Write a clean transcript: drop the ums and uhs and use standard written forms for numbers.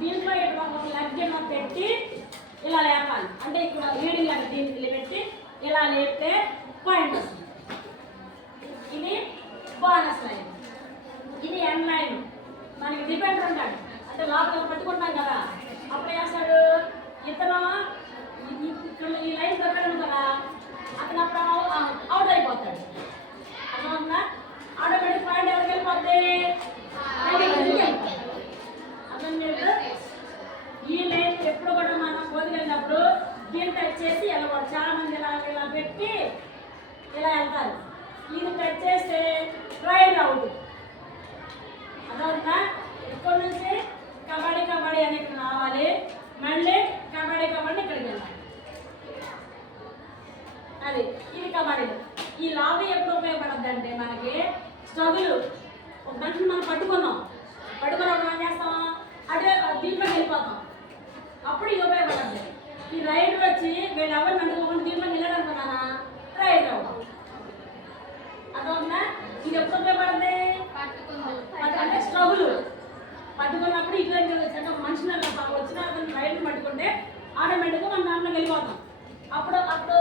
దీంట్లో ఒక లెగ్ ఏమో పెట్టి ఇలా లేపాలి. అంటే ఇక్కడ లీడింగ్ లెగ్ దీనికి పెట్టి ఇలా లేపితే పాయింట్ వస్తుంది. ఇది బోనస్ లైన్, ఇది ఎండ్ లైన్. మనకి డిపెండర్ ఉంటాడు, అంటే లోపల పట్టుకుంటాం కదా, అప్పుడు వేస్తాడు ఇతను ఇక్కడ ఈ లైన్ పెట్టడం కదా, అతను అప్పుడు అవుట్ అయిపోతాడు. అర్థమవుతుందా? ఆటోమేటిక్ పాయింట్ ఎవరికి వెళ్ళిపోద్ది? అర్థం లేదు. ఈ లైన్ ఎప్పుడు కూడా మనం పోదికెళ్ళినప్పుడు దీన్ని టచ్ చేసి వెళ్ళకూడదు. చాలా మంది ఇలా ఇలా పెట్టి ఇలా వెళ్తారు. ఇది టచ్ చేస్తే రైడ్ అవుట్. అర్థమవుతుందా? ఇక్కడ నుంచి కబడ్డీ కబడ్డీ అని ఇక్కడ రావాలి, మళ్ళీ కబడ్డీ కబడ్డీ ఇక్కడికి వెళ్ళాలి. అది ఇది కబడ్డీలో. ఈ లాబీ ఎప్పుడు ఉపయోగపడుద్ది అంటే మనకి స్ట్రగుల్. ఒక మనిషిని మనం పట్టుకున్నప్పుడు ఏం చేస్తాం, అదే దీంట్లోకి వెళ్ళిపోతాం, అప్పుడు ఇది ఉపయోగపడుతుంది. ఈ రైడ్ వచ్చి వీళ్ళు ఎవరిని అనుకోకుండా దీంట్లోకి వెళ్ళాలనుకున్నానా రైడ్ అవుతాం. అర్థమవుతుందా? ఇది ఎప్పుడు ఉపయోగపడుతుంది అంటే స్ట్రగుల్. పట్టుకున్నప్పుడు ఇట్లాంటి ఒక మనిషిని వచ్చిన రైడ్ని పట్టుకుంటే ఆటోమేటిక్గా మనం దాంట్లోకి వెళ్ళిపోతాం. అప్పుడు